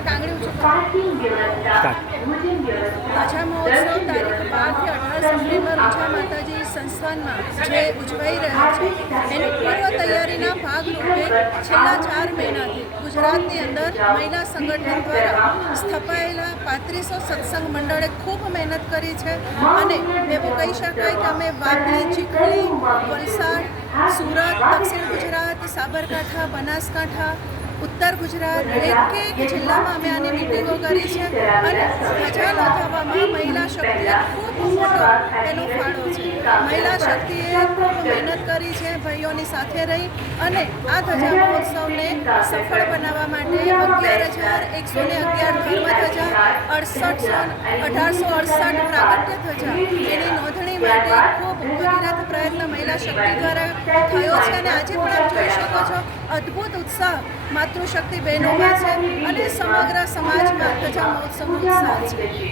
આંગળી ઊંચું કરો. ધજા મહોત્સવ તારીખ બારથી અઢાર સપ્ટેમ્બર ઉંઝા માતાજી સંસ્થાનમાં જે ઉજવાઈ રહ્યા છે, એની પૂર્વ તૈયારીના ભાગરૂપે છેલ્લા ચાર મહિનાથી ગુજરાતની અંદર મહિલા સંગઠન દ્વારા સ્થપાયેલા પાંત્રીસો સત્સંગ મંડળે ખૂબ મહેનત કરી છે અને એવું કહી શકાય કે અમે વાપી ચીખલી, વલસાડ, સુરત, દક્ષિણ ગુજરાત, સાબરકાંઠા, બનાસકાંઠા ઉત્તર ગુજરાત એક એક જિલ્લામાં અમે આની મિટિંગો કરી છે અને ધજા નોંધાવવામાં મહિલા શક્તિએ ખૂબ મોટો એનો ફાળો છે. મહિલા શક્તિએ ખૂબ મહેનત કરી છે, ભાઈઓની સાથે રહી અને આ ધજા મહોત્સવને સફળ બનાવવા માટે અગિયાર હજાર એકસો ને અગિયાર ધજા અડસઠસો અઢારસો અડસઠ પ્રાગટ્ય ધ્વજા. એની નોંધણી માટે ખૂબ ભગીરથ પ્રયત્ન મહિલા શક્તિ દ્વારા થયો છે અને આજે પણ આપ જોઈ શકો છો, અદ્ભુત ઉત્સાહ માતૃશક્તિ બહેનોમાં છે અને સમગ્ર સમાજમાં ધ્વજા મહોત્સવનો ઉત્સાહ છે.